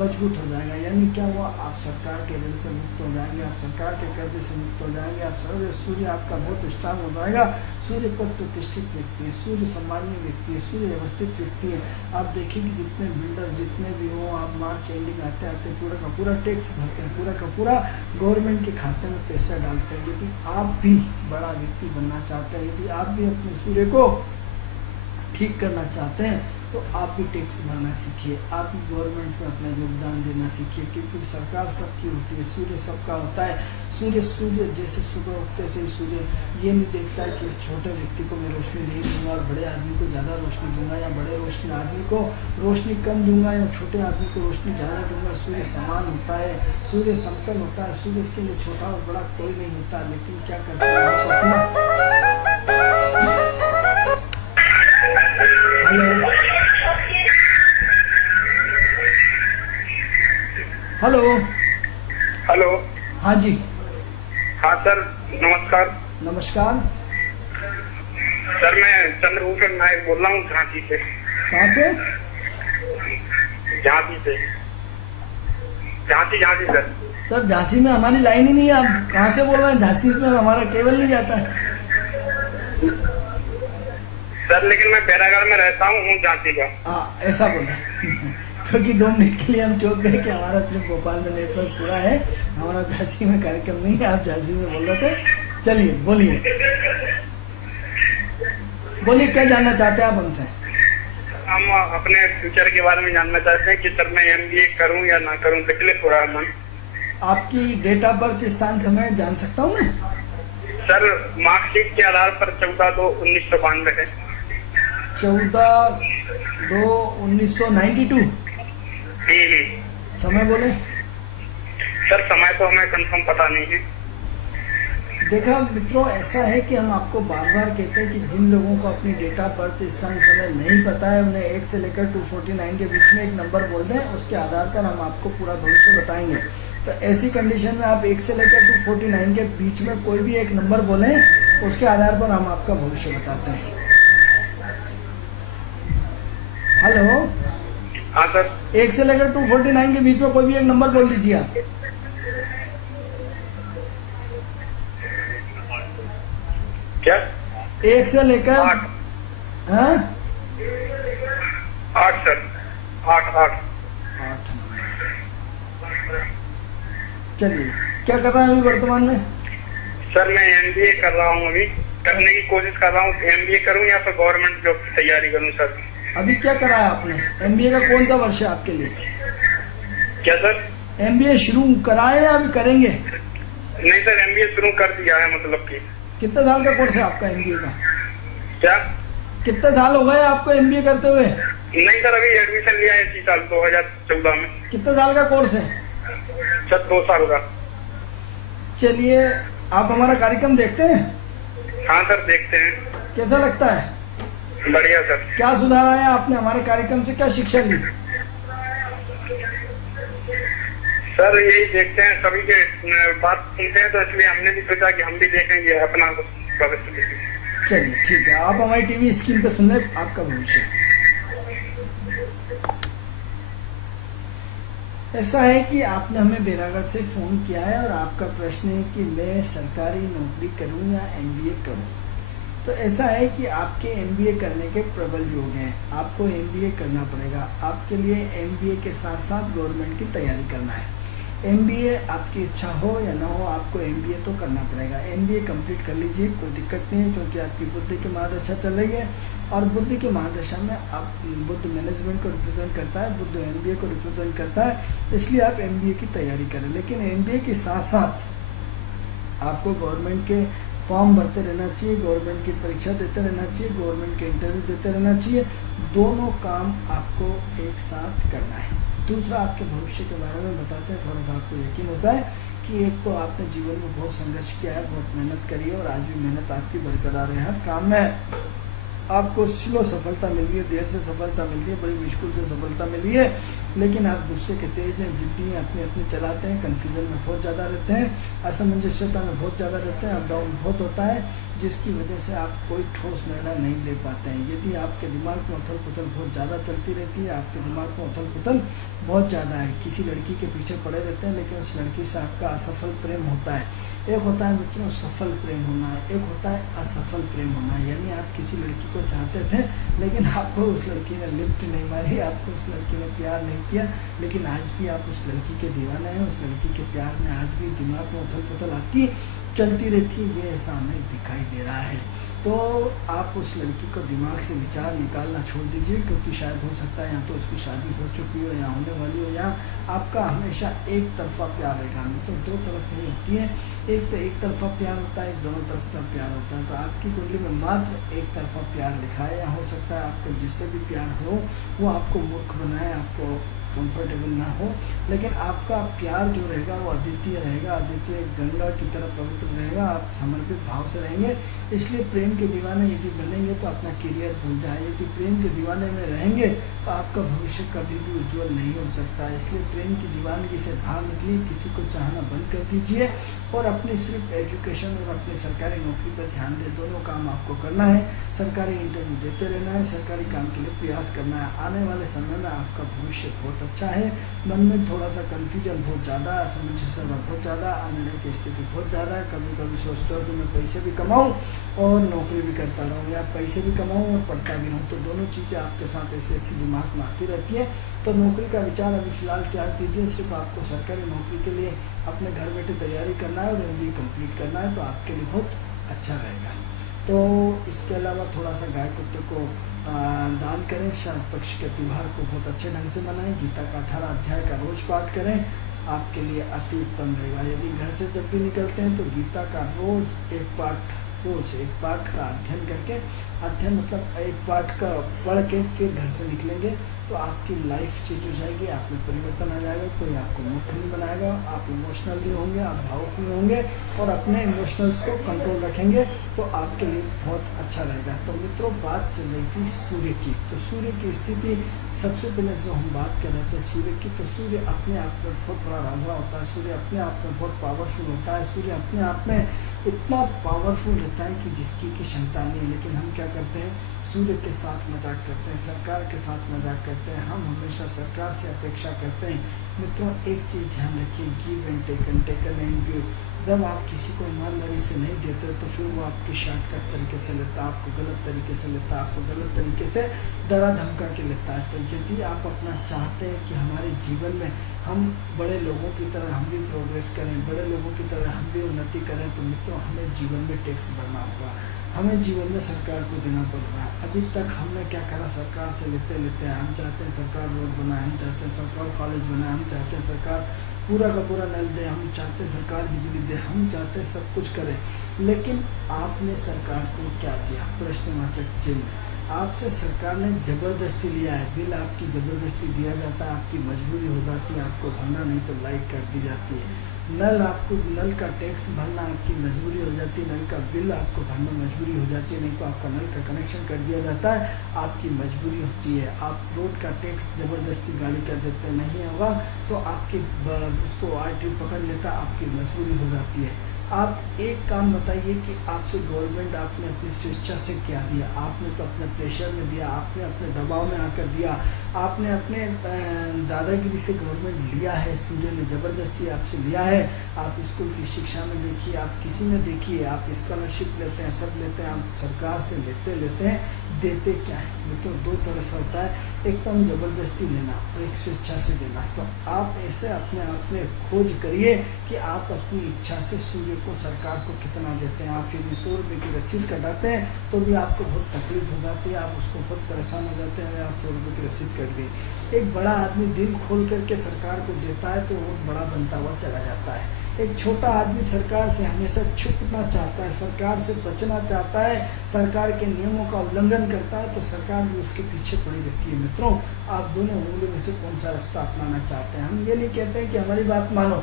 मजबूत हो जाएगा। यानी क्या हुआ, आप सरकार के ऋण से मुक्त हो जाएंगे, आप सरकार के कर्जे से मुक्त हो जाएंगे, आप सूर्य आपका बहुत स्ट्रांग हो जाएगा। सूर्य पर प्रतिष्ठित व्यक्ति है, सूर्य सम्मानीय व्यक्ति है, सूर्य व्यवस्थित व्यक्ति है। आप देखिए कि जितने बिल्डर जितने भी हो, आप मार्च एंडिंग आते आते पूरा का पूरा टैक्स भरते हैं, पूरा का पूरा गवर्नमेंट के खाते में पैसा डालते हैं। यदि आप भी बड़ा व्यक्ति बनना चाहते हैं, यदि आप भी अपने सूर्य को ठीक करना चाहते हैं, तो आप भी टैक्स भरना सीखिए, आप भी गवर्नमेंट में अपना योगदान देना सीखिए, क्योंकि सरकार सबकी होती है, सूर्य सबका होता है। सूर्य जैसे सुबह उठते से ही सूर्य ये नहीं देखता है कि इस छोटे व्यक्ति को मैं रोशनी नहीं दूंगा और बड़े आदमी को ज़्यादा रोशनी दूंगा, या बड़े रोशनी आदमी को रोशनी कम दूंगा या छोटे आदमी को रोशनी ज़्यादा दूंगा। सूर्य समान होता है, सूर्य समतल होता है, सूर्य के लिए छोटा और बड़ा कोई नहीं होता। लेकिन क्या करते हैं आप अपना हेलो। हाँ जी। हाँ सर, नमस्कार। नमस्कार सर, मैं चंद्रभूषण नायक बोल रहा हूँ झांसी से। कहाँ से? झांसी से। झांसी सर। सर झांसी में हमारी लाइन ही नहीं है, आप कहाँ से बोल रहे हैं? झांसी में हमारा केबल नहीं जाता है सर, लेकिन मैं बैरागढ़ में रहता हूँ झांसी का। हाँ, ऐसा बोला क्योंकि 2 मिनट के लिए हम चौंक गए कि हमारा सिर्फ भोपाल में नेटवर्क पूरा है, हमारा झांसी में कार्यक्रम नहीं है। आप झांसी से बोल रहे थे, चलिए बोलिए क्या जानना चाहते हैं आप हमसे? हम अपने फ्यूचर के बारे में जानना चाहते हैं कि सर मैं MBA करूं या ना करूं, निकले थोड़ा मन। आपकी डेट ऑफ बर्थ, स्थान, समय जान सकता हूँ मैं? सर मार्कशीट के आधार पर 14/2/1992 है। 14/2/1992। समय बोले सर? समय तो हमें कंफर्म पता नहीं है। देखा मित्रों, ऐसा है कि हम आपको बार बार कहते हैं कि जिन लोगों को अपनी डेट ऑफ बर्थ, स्थान, समय नहीं पता है, उन्हें 1 से लेकर 249 के बीच में एक नंबर बोल दें, उसके आधार पर हम आपको पूरा भविष्य बताएंगे। तो ऐसी कंडीशन में आप 1 से लेकर 249 के बीच में कोई भी एक नंबर बोलें, उसके आधार पर हम आपका भविष्य बताते हैं। हेलो, हाँ सर। 1 से लेकर 249 के बीच में कोई भी एक नंबर बोल दीजिए आप। क्या? 1 से लेकर 8। हाँ 8 सर, 8। 8 चलिए, क्या कर रहे हैं अभी वर्तमान में? सर मैं MBA कर रहा हूँ, अभी करने की कोशिश कर रहा हूँ। MBA करूँ या फिर गवर्नमेंट जॉब की तैयारी करूँ सर? अभी क्या करा है आपने? MBA का कौन सा वर्ष है आपके लिए? क्या सर? MBA शुरू करा है या अभी करेंगे? नहीं सर, MBA शुरू कर दिया है, मतलब कि। कितने साल का कोर्स है आपका MBA का? क्या? कितने साल हो गए आपको MBA करते हुए? नहीं सर, अभी एडमिशन लिया है इसी साल 2014 में। कितने साल का कोर्स है? सर 2 साल का। चलिए, आप हमारा कार्यक्रम देखते हैं? हाँ सर, देखते हैं। कैसा लगता है? बढ़िया सर। क्या सुधार आया आपने हमारे कार्यक्रम से, क्या शिक्षा ली? सर यही देखते हैं, सभी के बात सुनते हैं, तो इसलिए हमने भी सोचा कि हम भी देखेंगे अपना भविष्य देखेंगे। चलिए ठीक है, आप हमारी टीवी स्क्रीन पर सुन लें आपका भविष्य। ऐसा है कि आपने हमें बैरागढ़ से फ़ोन किया है और आपका प्रश्न है कि मैं सरकारी नौकरी करूं या MBA करूं। तो ऐसा है कि आपके MBA करने के प्रबल योग हैं, आपको MBA करना पड़ेगा। आपके लिए MBA के साथ साथ गवर्नमेंट की तैयारी करना है। MBA आपकी इच्छा हो या ना हो, आपको MBA तो करना पड़ेगा। MBA कंप्लीट कर लीजिए, कोई दिक्कत नहीं है, क्योंकि आपकी बुद्धि की महादशा चल रही है और बुद्धि की महादशा में आप बुद्ध मैनेजमेंट को रिप्रेजेंट करता है, बुद्ध MBA को रिप्रेजेंट करता है, इसलिए आप MBA की तैयारी करें। लेकिन MBA के साथ साथ आपको गवर्नमेंट के फॉर्म भरते रहना चाहिए, गवर्नमेंट की परीक्षा देते रहना चाहिए, गवर्नमेंट के इंटरव्यू देते रहना चाहिए। दोनों काम आपको एक साथ करना है। दूसरा, आपके भविष्य के बारे में बताते हैं, थोड़ा सा आपको यकीन हो जाए कि एक तो आपने जीवन में बहुत संघर्ष किया है, बहुत मेहनत करी है और आज भी मेहनत आपकी बरकरार है। हर काम में आपको स्लो सफलता मिली है, देर से सफलता मिली है, बड़ी मुश्किल से सफलता मिली है, लेकिन आप गुस्से के तेज हैं, जिद्दी हैं, अपने चलाते हैं, कन्फ्यूजन में बहुत ज़्यादा रहते हैं, असमंजसता में बहुत ज़्यादा रहते हैं, अप डाउन बहुत होता है, जिसकी वजह से आप कोई ठोस निर्णय नहीं ले पाते हैं। यदि आपके दिमाग में उथल पुथल बहुत ज़्यादा चलती रहती है, आपके दिमाग में उथल पुथल बहुत ज़्यादा है, किसी लड़की के पीछे पड़े रहते हैं, लेकिन उस लड़की से आपका असफल प्रेम होता है। एक होता है मित्रों सफल प्रेम होना है, एक होता है असफल प्रेम होना है। यानी आप किसी लड़की को चाहते थे, लेकिन आपको उस लड़की ने लिफ्ट नहीं मारी, आपको उस लड़की ने प्यार नहीं किया, लेकिन आज भी आप उस लड़की के दीवाने हैं, उस लड़की के प्यार में आज भी दिमाग में उथल पुथल आपकी चलती रहती है। ये ऐसा हमें दिखाई दे रहा है। तो आप उस लड़की को दिमाग से विचार निकालना छोड़ दीजिए, क्योंकि शायद हो सकता है या तो उसकी शादी हो चुकी हो या होने वाली हो, या आपका हमेशा एक तरफा प्यार रहेगा। तो दो तरफ से होती है, एक तो एक तरफा प्यार होता है, एक दोनों तरफ प्यार होता है। तो आपकी कुंडली में मात्र एक तरफा प्यार लिखा है, या हो सकता है आपको जिससे भी प्यार हो वो आपको मूर्ख बनाए, आपको कंफर्टेबल ना हो, लेकिन आपका प्यार जो रहेगा वो अद्वितीय रहेगा, अद्वितीय गंगा की तरह पवित्र रहेगा, आप समर्पित भाव से रहेंगे। इसलिए प्रेम के दीवाने यदि बनेंगे तो अपना करियर भूल जाए, यदि प्रेम के दीवाने में रहेंगे तो आपका भविष्य कभी भी उज्जवल नहीं हो सकता। इसलिए प्रेम की दीवानगी से बाहर निकलिए, किसी को चाहना बंद कर दीजिए और अपनी सिर्फ एजुकेशन और अपनी सरकारी नौकरी पर ध्यान दें। दोनों काम आपको करना है, सरकारी इंटरव्यू देते रहना है, सरकारी काम के लिए प्रयास करना है। आने वाले समय में आपका भविष्य बहुत अच्छा है। मन में थोड़ा सा कन्फ्यूजन बहुत ज़्यादा, असमंजस बहुत ज़्यादा, आने की स्थिति बहुत ज़्यादा है। कभी कभी सोचते हो कि मैं पैसे भी कमाऊँ और नौकरी भी करता रहूँ, या पैसे भी कमाऊँ और पढ़ता भी रहूँ, तो दोनों चीज़ें आपके साथ ऐसी ऐसी दिमाग में आती रहती है। तो नौकरी का विचार अभी फ़िलहाल त्याग दीजिए, सिर्फ आपको सरकारी नौकरी के लिए अपने घर बैठे तैयारी करना है और MBA कंप्लीट करना है, तो आपके लिए बहुत अच्छा रहेगा। तो इसके अलावा थोड़ा सा गाय कुत्ते को दान करें, श्राद्ध पक्ष के त्यौहार को बहुत अच्छे ढंग से मनाएं, गीता का 18 अध्याय का रोज पाठ करें, आपके लिए अति उत्तम रहेगा। यदि घर से जब भी निकलते हैं तो गीता का रोज एक पाठ खोज, एक पाठ का अध्ययन करके, अध्ययन मतलब एक पाठ का पढ़ के फिर घर से निकलेंगे तो आपकी लाइफ चेंज हो जाएगी, आप में परिवर्तन आ जाएगा, कोई आपको मूर्ख नहीं बनाएगा, आप इमोशनल नहीं होंगे, आप भावुक नहीं होंगे और अपने इमोशनल्स को कंट्रोल रखेंगे तो आपके लिए बहुत अच्छा रहेगा। तो मित्रों, बात चल रही थी सूर्य की। तो सूर्य की स्थिति सबसे पहले जो हम बात कर रहे थे सूर्य की, तो सूर्य अपने आप में बहुत बड़ा राजा होता है, सूर्य अपने आप में बहुत पावरफुल होता है, सूर्य अपने आप में इतना पावरफुल रहता है कि जिसकी की क्षमता नहीं। लेकिन हम क्या करते हैं, सूर्य के साथ मजाक करते हैं, सरकार के साथ मजाक करते हैं, हम हमेशा सरकार से अपेक्षा करते हैं। मित्रों, एक चीज़ ध्यान रखिए, give and taken and give. जब आप किसी को ईमानदारी से नहीं देते हो तो फिर वो आपकी शॉर्टकट तरीके से लेता है, आपको गलत तरीके से लेता है, आपको गलत तरीके से डरा धमका के लेता है। तो यदि आप अपना चाहते हैं कि हमारे जीवन में हम बड़े लोगों की तरह हम भी प्रोग्रेस करें, बड़े लोगों की तरह हम भी उन्नति करें, तो मित्रों हमें जीवन में टैक्स भरना होगा, हमें जीवन में सरकार को देना पड़ रहा है। अभी तक हमने क्या करा, सरकार से लेते लेते हम चाहते हैं सरकार रोड बनाए, हम चाहते हैं सरकार कॉलेज बनाए, हम चाहते हैं सरकार पूरा का पूरा नल दे, हम चाहते हैं सरकार बिजली दे, हम चाहते हैं सब कुछ करें। लेकिन आपने सरकार को क्या दिया, प्रश्नवाचक चिन्ह। आपसे सरकार ने ज़बरदस्ती लिया है, बिल आपकी ज़बरदस्ती दिया जाता है, आपकी मजबूरी हो जाती है, आपको भरना नहीं तो लाइट कर दी जाती है। नल का टैक्स भरना आपकी मजबूरी हो जाती है, नल का बिल आपको भरना मजबूरी हो जाती है, नहीं तो आपका नल का कनेक्शन कर दिया जाता है, आपकी मजबूरी होती है। आप रोड का टैक्स ज़बरदस्ती गाड़ी का देते नहीं होगा तो आपकी उसको RTO पकड़ लेता, आपकी मजबूरी हो जाती है। आप एक काम बताइए कि आपसे गवर्नमेंट आपने अपनी स्वेच्छा से क्या दिया, आपने तो अपने प्रेशर में दिया, आपने अपने दबाव में आकर दिया, आपने अपने दादागिरी से गवर्नमेंट लिया है, स्टूडेंट ने ज़बरदस्ती आपसे लिया है। आप स्कूल की शिक्षा में देखिए, आप किसी में देखिए, आप स्कॉलरशिप लेते हैं, सब लेते हैं, आप सरकार से लेते हैं, देते क्या है। तो दो तरह से होता है, एक तो हम ज़बरदस्ती लेना और एक स्वेच्छा से देना। तो आप ऐसे अपने आप में खोज करिए कि आप अपनी इच्छा से सूर्य को, सरकार को कितना देते हैं। आप यदि 100 रुपये की रसीद कटाते हैं तो भी आपको बहुत तकलीफ हो जाती है, आप उसको बहुत परेशान हो जाते हैं, आप 100 रुपये की रसीद कट गई। एक बड़ा आदमी दिल खोल करके सरकार को देता है तो वो बड़ा बनता हुआ चला जाता है। एक छोटा आदमी सरकार से हमेशा छुपना चाहता है, सरकार से बचना चाहता है, सरकार के नियमों का उल्लंघन करता है तो सरकार भी उसके पीछे पड़ी रहती है। मित्रों, आप दोनों उंगलियों में से कौन सा रास्ता अपनाना चाहते हैं। हम ये नहीं कहते हैं कि हमारी बात मानो,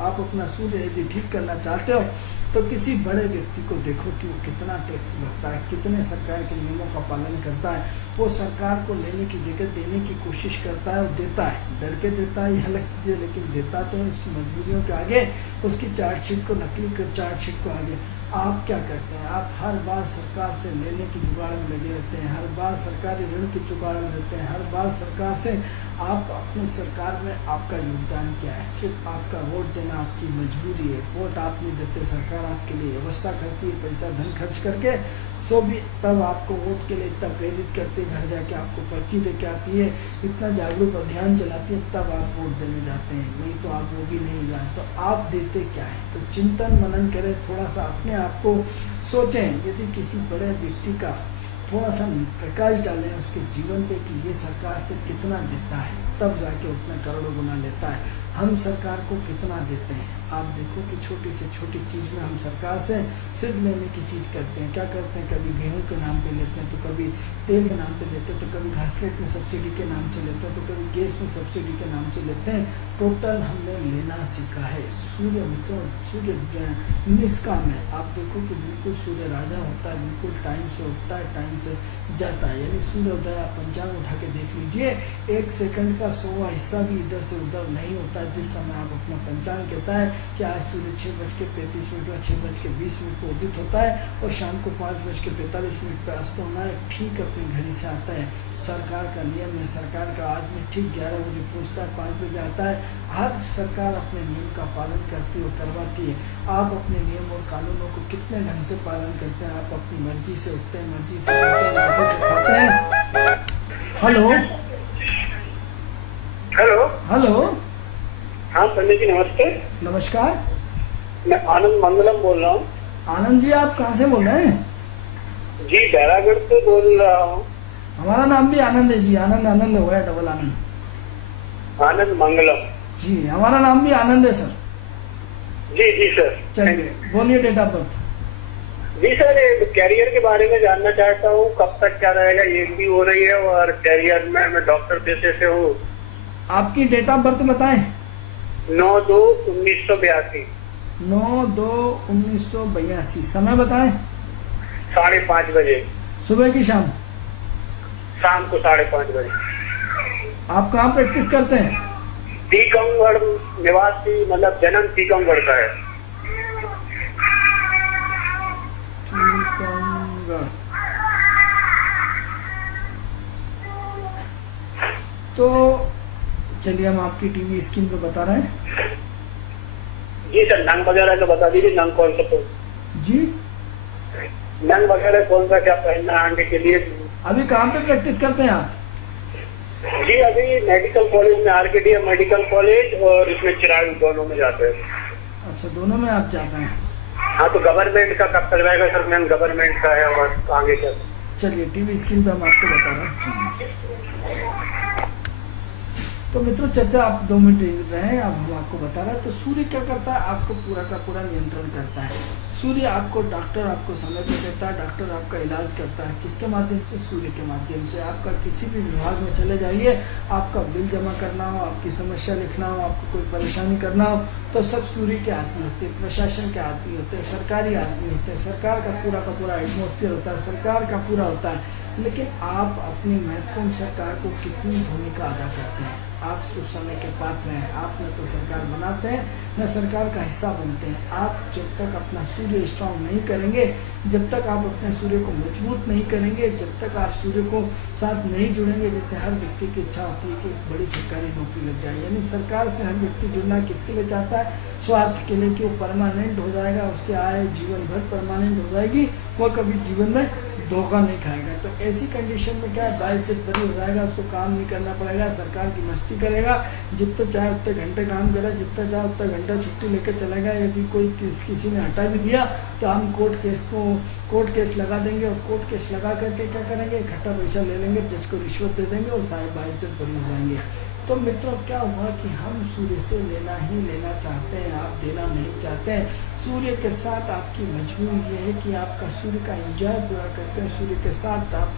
आप अपना सूर्य यदि ठीक करना चाहते हो तो किसी बड़े व्यक्ति को देखो कि वो कितना टैक्स भरता है, कितने सरकार के नियमों का पालन करता है। वो सरकार को लेने की जगह देने की कोशिश करता है और देता है, डर के देता है, यह अलग चीज़ है, लेकिन देता तो है उसकी मजबूरियों के आगे, उसकी चार्जशीट को नकली कर चार्जशीट को आगे। आप क्या करते हैं, आप हर बार सरकार से लेने की जुगाड़ में लगे रहते हैं, हर बार सरकारी ऋण की जुगाड़ में रहते हैं, हर बार सरकार से। आप अपनी सरकार में आपका योगदान क्या है, सिर्फ आपका वोट देना आपकी मजबूरी है। वोट आप नहीं देते, सरकार आपके लिए व्यवस्था करती है, पैसा धन खर्च करके, सो भी तब आपको वोट के लिए इतना प्रेरित करती है, घर जाके आपको पर्ची दे के आती है, इतना जागरूक अभियान चलाती है, तब आप वोट देने जाते हैं, नहीं तो आप वो भी नहीं जाते। तो आप देते क्या है, तो चिंतन मनन करें, थोड़ा सा अपने आप को सोचें। यदि किसी बड़े व्यक्ति का थोड़ा सा प्रकाश डालें उसके जीवन पे कि ये सरकार से कितना देता है, तब जाके उतना करोड़ों गुना लेता है। हम सरकार को कितना देते हैं, आप देखो कि छोटी से छोटी चीज़ में हम सरकार से सिर्फ लेने की चीज़ करते हैं। क्या करते हैं, कभी गेहूं के नाम पे लेते हैं, तो कभी तेल के नाम पे लेते हैं, तो कभी घासलेट में सब्सिडी के नाम से लेते हैं, तो कभी गैस में सब्सिडी के नाम से लेते हैं। टोटल हमने लेना सीखा है। सूर्य मित्रों, सूर्य निष्काम है। आप देखो कि बिल्कुल सूर्य राजा होता है, बिल्कुल टाइम से उठता है, टाइम से जाता है। यानी सूर्योदय आप पंचांग उठा के देख लीजिए, 1 सेकंड का 100वां हिस्सा भी इधर से उधर नहीं होता है। जिस समय आप अपना पंचांग कहता है कि आज सूर्य 6:35 या 6:20 को उदित होता है और शाम को 5:45 पर अस्त होना है, ठीक अपनी घड़ी से आता है। सरकार का नियम है, सरकार का आदमी ठीक 11 बजे पहुँचता है, 5 बजे आता है। हर सरकार अपने नियम का पालन करती और करवाती है। आप अपने नियम और कानूनों को कितने ढंग से पालन करते हैं। आप अपनी मर्जी से उठते हैं, मर्जी से सोते हैं, मर्जी से खाते हैं। हेलो हेलो हेलो, हाँ पंडित जी नमस्ते। नमस्कार, मैं आनंद मंगलम बोल रहा हूँ। आनंद जी, आप कहाँ से बोल रहे हैं? जी बैरागढ़ से बोल रहा हूँ। हमारा नाम भी आनंद है जी, आनंद आनंद हो गया, डबल आनंद। आनंद मंगलम जी, हमारा नाम भी आनंद है सर। जी जी सर। चलिए बोलिए, डेट ऑफ बर्थ। जी सर, कैरियर के बारे में जानना चाहता हूँ, कब तक क्या रहेगा, एज भी हो रही है और कैरियर में मैं डॉक्टर पेशे से हूँ। आपकी डेट ऑफ बर्थ बताएं। 9/2/1982। 9/2/1982। समय बताएं। 5:30 बजे। सुबह की शाम? शाम को 5:30 बजे। आप कहाँ प्रैक्टिस करते हैं? टीकमगढ़ निवासी, मतलब जन्म टीकमगढ़ का है। टीकमगढ़। तो चलिए हम आपकी टीवी स्क्रीन पे बता रहे हैं। जी सर, नंग वगैरह का बता दीजिए, नंग कौन सा तो जी, नंग वगैरह कौन सा क्या पहनना है आने के लिए। अभी कहाँ पे प्रैक्टिस करते हैं आप? जी अभी मेडिकल कॉलेज में, RKDM मेडिकल कॉलेज और इसमें चिराग, दोनों में जाते हैं। अच्छा, दोनों में आप जाते हैं। हाँ, तो गवर्नमेंट का कब तक रहेगा सर? मैम गवर्नमेंट का है और आगे क्या? चलिए टीवी स्क्रीन पे हम आपको बता रहे हैं। तो मित्रों, चर्चा आप 2 मिनट रहे हैं, अब हम आपको बता रहे हैं। तो सूर्य क्या करता है? आपको पूरा का पूरा नियंत्रण करता है। सूर्य आपको, डॉक्टर आपको समय पे देता है, डॉक्टर आपका इलाज करता है। किसके माध्यम से? सूर्य के माध्यम से। आपका किसी भी विभाग में चले जाइए, आपका बिल जमा करना हो, आपकी समस्या लिखना हो, आपको कोई परेशानी करना हो, तो सब सूर्य के आदमी होते हैं, प्रशासन के आदमी होते हैं, सरकारी आदमी होते हैं, सरकार का पूरा एटमॉस्फेयर होता है, सरकार का पूरा होता है। लेकिन आप अपनी महत्वपूर्ण सरकार को कितनी भूमिका अदा करते हैं? आप सिर्फ समय के पात्र हैं। आप न तो सरकार बनाते हैं, न सरकार का हिस्सा बनते हैं। आप जब तक अपना सूर्य स्ट्रांग नहीं करेंगे, जब तक आप अपने सूर्य को मजबूत नहीं करेंगे, जब तक आप सूर्य को साथ नहीं जुड़ेंगे, जैसे हर व्यक्ति की इच्छा होती है कि बड़ी सरकारी नौकरी लग जाए, यानी सरकार से हर व्यक्ति जुड़ना किसके लिए चाहता है? स्वार्थ के लिए, कि वो परमानेंट हो जाएगा, उसकी आय जीवन भर परमानेंट हो जाएगी, वो कभी जीवन में धोखा नहीं खाएगा। तो ऐसी कंडीशन में क्या है, बाइज्जत बरी हो जाएगा, उसको काम नहीं करना पड़ेगा, सरकार की मस्ती करेगा, जितने चाहे उतने घंटे काम करे, जितना चाहे उतना घंटा छुट्टी लेकर चलेगा। यदि कोई किसी ने हटा भी दिया तो हम कोर्ट केस लगा देंगे, और कोर्ट केस लगा करके क्या करेंगे, इकट्ठा पैसा ले लेंगे, जज को रिश्वत दे देंगे और सारे बाइज्जत बरी हो जाएंगे। तो मित्रों, क्या हुआ कि हम सूर्य से लेना ही लेना चाहते हैं, आप देना नहीं चाहते हैं। सूर्य के साथ आपकी मजबूरी ये है कि आपका सूर्य का एंजॉय पूरा करते हैं, सूर्य के साथ आप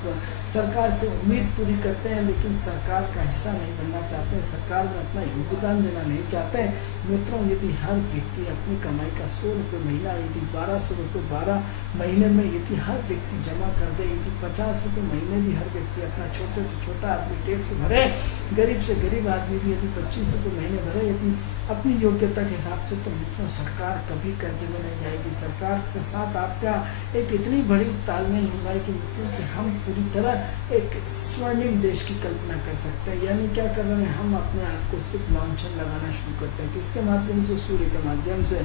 सरकार से उम्मीद पूरी करते हैं, लेकिन सरकार का हिस्सा नहीं बनना चाहते हैं, सरकार में अपना योगदान देना नहीं चाहते हैं। मित्रों, यदि हर व्यक्ति अपनी कमाई का 100 रुपये महीना, यदि 1200 रुपये 12 महीने में यदि हर व्यक्ति जमा कर दे, यदि 50 रुपये महीने भी हर व्यक्ति अपना छोटे से छोटा आदमी टैक्स भरे, गरीब से गरीब आदमी भी यदि 25 रुपये महीने भरे, यदि अपनी योग्यता के हिसाब से, तो मित्रों सरकार कभी कर्ज में नहीं जाएगी। सरकार से साथ आपका एक इतनी बड़ी तालमेल हो जाएगी मित्रों कि हम पूरी तरह एक स्वर्णिम देश की कल्पना कर सकते हैं। यानी क्या कर रहे हैं, हम अपने आप को सिर्फ लांछन लगाना शुरू करते हैं। किसके माध्यम से? सूर्य के माध्यम से।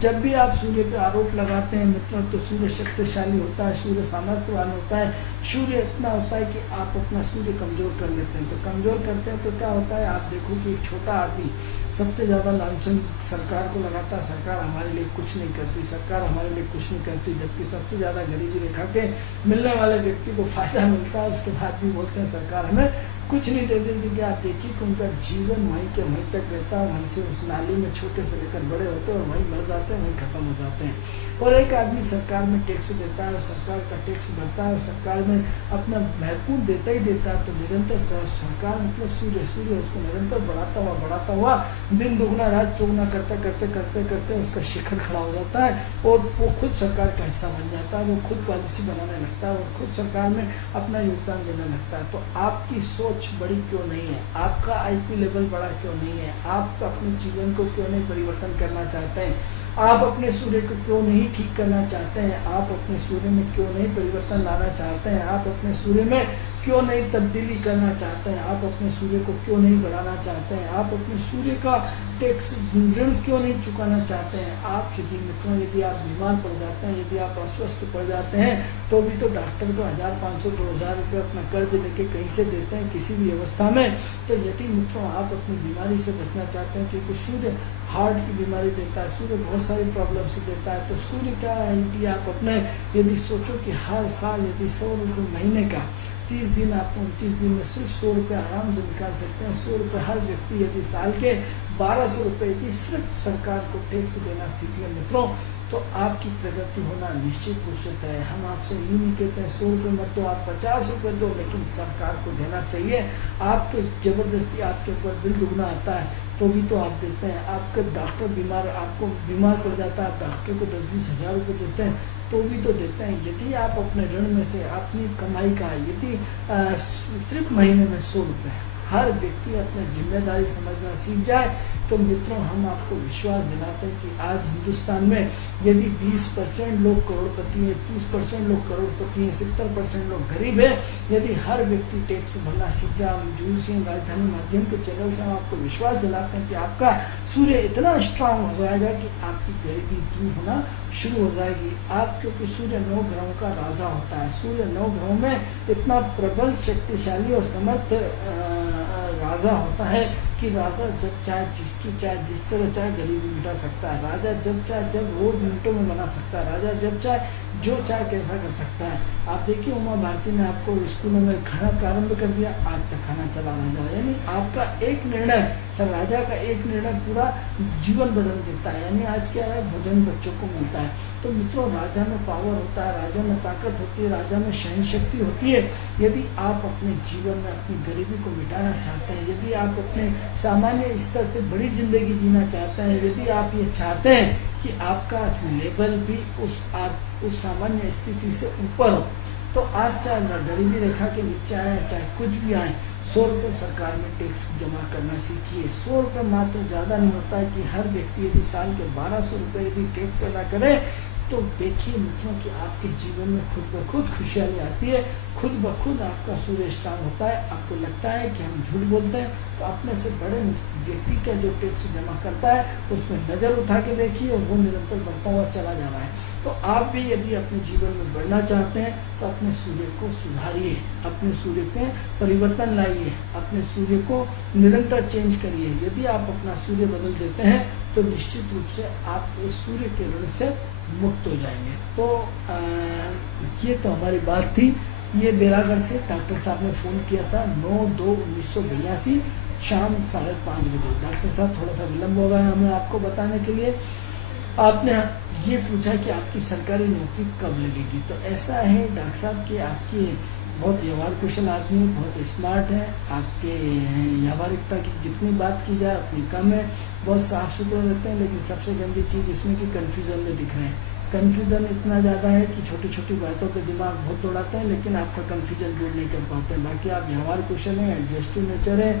जब भी आप सूर्य पे आरोप लगाते हैं मित्रों, तो सूर्य शक्तिशाली होता है, सूर्य सामर्थ्यवान होता है, सूर्य इतना होता है कि आप अपना सूर्य कमजोर कर लेते हैं। तो कमजोर करते हैं तो क्या होता है, आप देखो कि एक छोटा आदमी सबसे ज़्यादा लांछन सरकार को लगाता है, सरकार हमारे लिए कुछ नहीं करती, सरकार हमारे लिए कुछ नहीं करती, जबकि सबसे ज़्यादा गरीबी रेखा के मिलने वाले व्यक्ति को फायदा मिलता है, उसके बाद भी बोलते हैं सरकार हमें कुछ नहीं देती। क्योंकि आप देखिए कि उनका जीवन वहीं के वहीं तक रहता है, वहीं से उस नाली में छोटे से लेकर बड़े होते हैं और वहीं मर जाते हैं, वहीं खत्म हो जाते हैं। और एक आदमी सरकार में टैक्स देता है, सरकार का टैक्स भरता है, सरकार में अपना महत्वपूर्ण देता ही देता है, तो निरंतर सरकार मतलब सूर्य उसको निरंतर बढ़ाता हुआ दिन दुगना रात चौगुना करते उसका शिखर खड़ा हो जाता है, और वो खुद सरकार का हिस्सा बन जाता है, वो खुद पॉलिसी बनाने लगता है, और खुद सरकार में अपना योगदान देने लगता है। तो आपकी सोच बड़ी क्यों नहीं है, आपका IQ लेवल बड़ा क्यों नहीं है, आप अपने जीवन को क्यों नहीं परिवर्तन करना चाहते हैं, आप अपने सूर्य को क्यों नहीं ठीक करना चाहते हैं, आप अपने सूर्य में क्यों नहीं परिवर्तन लाना चाहते हैं, आप अपने सूर्य में क्यों नहीं तब्दीली करना चाहते हैं, आप अपने सूर्य को क्यों नहीं बढ़ाना चाहते हैं, आप अपने सूर्य का टैक्स ऋण क्यों नहीं चुकाना चाहते हैं। आप यदि आप बीमार पड़ जाते हैं, यदि आप अस्वस्थ पड़ जाते हैं, तो भी तो डॉक्टर को 1500 2000 रुपये अपना कर्ज लेके कहीं से देते हैं किसी भी अवस्था में। तो यदि मित्रों आप अपनी बीमारी से बचना चाहते हैं, क्योंकि सूर्य हार्ट की बीमारी देता है, सूर्य बहुत सारी प्रॉब्लम से देता है, तो सूर्य क्या है, यदि आप अपने यदि सोचो कि हर साल यदि 100 रुपये महीने का 30 दिन, आप 29 दिन में सिर्फ 100 रुपये आराम से निकाल सकते हैं। 100 रुपये हर व्यक्ति यदि साल के 1200 रुपये की सिर्फ सरकार को टैक्स देना सीख लें मित्रों, तो आपकी प्रगति होना निश्चित रूप से तय है। हम आपसे यूँ नहीं कहते हैं 100 रुपये मत दो, आप 50 रुपये दो, लेकिन सरकार को देना चाहिए। आपके जबरदस्ती आपके ऊपर बिल दुगना आता है तो भी तो आप देते हैं। आपका डॉक्टर आपको बीमार पड़ जाता है, आप डॉक्टर को 10-20 हज़ार रुपये देते हैं तो भी तो देते हैं। यदि आप अपने ऋण में से अपनी कमाई का यदि सिर्फ महीने में 100 रुपये हर व्यक्ति अपनी जिम्मेदारी समझना सीख जाए, तो मित्रों हम आपको विश्वास दिलाते हैं कि आज हिंदुस्तान में यदि 20% लोग करोड़पति हैं, 30% लोग करोड़पति हैं, 70% लोग गरीब हैं, यदि हर व्यक्ति टैक्स भरना सीख जाए। हम जूर सिंह राजधानी माध्यम के चैनल से हम आपको विश्वास दिलाते हैं कि आपका सूर्य इतना स्ट्रांग हो जाएगा कि आपकी गरीबी दूर होना शुरू हो जाएगी। आप क्योंकि सूर्य 9 ग्रहों का राजा होता है, सूर्य 9 ग्रहों में इतना प्रबल, शक्तिशाली और समर्थ राजा होता है कि राजा जब चाहे जिसकी चाहे जिस तरह चाहे गरीबी मिटा सकता है। राजा जब चाहे जब रोड मिनटों में बना सकता है। राजा जब चाहे जो चाहे कैसा कर सकता है। आप देखिए उमा भारती ने आपको स्कूलों में खाना प्रारंभ कर दिया, आज तक खाना चला राजा। यानी आपका एक निर्णय, सर राजा का एक निर्णय पूरा जीवन बदल देता है। यानी आज क्या है, भोजन बच्चों को मिलता है। तो मित्रों राजा में पावर होता है, राजा में ताकत होती है, राजा में सहन शक्ति होती है। यदि आप अपने जीवन में अपनी गरीबी को मिटाना चाहते हैं, यदि आप अपने सामान्य स्तर से बड़ी जिंदगी जीना चाहते हैं, यदि आप ये चाहते हैं कि आपका लेवल भी उस सामान्य स्थिति से ऊपर हो, तो आप चाहे गरीबी रेखा के नीचे आए चाहे कुछ भी आए, 100 रुपये सरकार में टैक्स जमा करना सीखिए। 100 रुपये मात्र ज़्यादा नहीं होता है कि हर व्यक्ति यदि साल के 1200 रुपये यदि टैक्स अदा करे, तो देखिए मित्रों कि आपके जीवन में खुद ब खुद खुशहाली आती है, खुद ब खुद आपका सूर्य स्ट्रांग होता है। आपको लगता है कि हम झूठ बोलते हैं, तो अपने से बड़े व्यक्ति का जो टैक्स जमा करता है उसमें नज़र उठा के देखिए और वो निरंतर बढ़ता हुआ चला जा रहा है। तो आप भी यदि अपने जीवन में बढ़ना चाहते हैं तो अपने सूर्य को सुधारिए, अपने सूर्य में परिवर्तन लाइए, अपने सूर्य को निरंतर चेंज करिए। यदि आप अपना सूर्य बदल देते हैं तो निश्चित रूप से आप इस सूर्य के ऋण से मुक्त हो जाएंगे। तो ये तो हमारी बात थी। ये बेरागढ़ से डॉक्टर साहब ने फ़ोन किया था 9/2/1982 शाम 5:30 बजे। डॉक्टर साहब थोड़ा सा विलम्ब हो गया हमें आपको बताने के लिए। आपने ये पूछा कि आपकी सरकारी नौकरी कब लगेगी। तो ऐसा है डॉक्टर साहब कि आपकी बहुत व्यवहार कुशल आदमी, बहुत स्मार्ट है। आपके व्यावहारिकता की जितनी बात की जाए उतनी कम है। बहुत साफ सुथरे रहते हैं, लेकिन सबसे गंदी चीज़ इसमें कि कन्फ्यूज़न में दिख रहे हैं। कन्फ्यूज़न इतना ज़्यादा है कि छोटी छोटी बातों पे दिमाग बहुत दौड़ाते हैं, लेकिन आपका कन्फ्यूजन दूर नहीं कर पाते हैं। बाकी आप व्यवहार कुशल हैं, एडजस्टिव नेचर है,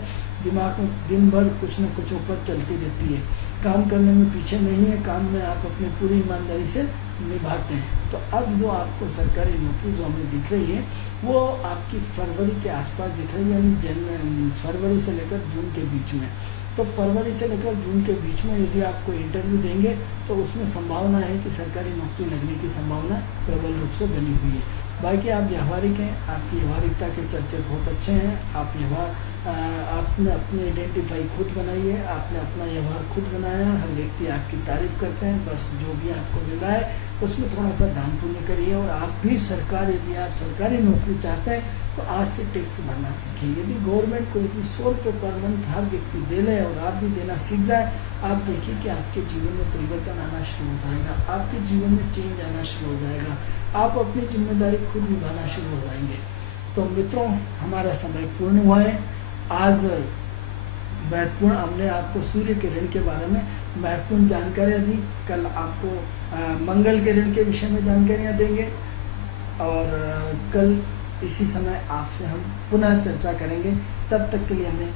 दिमाग में दिन भर कुछ न कुछ ऊपर चलती रहती है। काम करने में पीछे नहीं है, काम में आप अपनी पूरी ईमानदारी से निभाते हैं। तो अब जो आपको सरकारी नौकरी जो हमें दिख रही है वो आपकी फरवरी के आसपास दिख रही है, यानी फरवरी से लेकर जून के बीच में। तो फरवरी से लेकर जून के बीच में यदि आपको इंटरव्यू देंगे तो उसमें संभावना है कि सरकारी नौकरी लगने की संभावना प्रबल रूप से बनी हुई है। बाकी आप व्यवहारिक हैं, आपकी व्यवहारिकता के चर्चे बहुत अच्छे हैं। आपने अपनी आइडेंटिफाई खुद बनाई है, आपने अपना व्यवहार खुद बनाया। हर व्यक्ति आपकी तारीफ करते हैं। बस जो भी आपको मिल रहा है उसमें थोड़ा सा दान पुण्य करिए। और आप भी यदि आप सरकारी नौकरी चाहते हैं तो आज से टैक्स भरना सीखिए। यदि गवर्नमेंट को यदि 100 रुपये पर मंथ हर व्यक्ति दे ले और आप भी देना सीख जाए, आप देखिए कि आपके जीवन में परिवर्तन आना शुरू हो जाएगा, आपके जीवन में चेंज आना शुरू हो जाएगा, आप अपनी जिम्मेदारी खुद निभाना शुरू हो जाएंगे। तो मित्रों हमारा समय पूर्ण हुआ है। आज महत्वपूर्ण हमने आपको सूर्य के ऋण के बारे में महत्वपूर्ण जानकारियाँ दी। कल आपको मंगल के ऋण के विषय में जानकारियाँ देंगे और कल इसी समय आपसे हम पुनः चर्चा करेंगे। तब तक के लिए हमें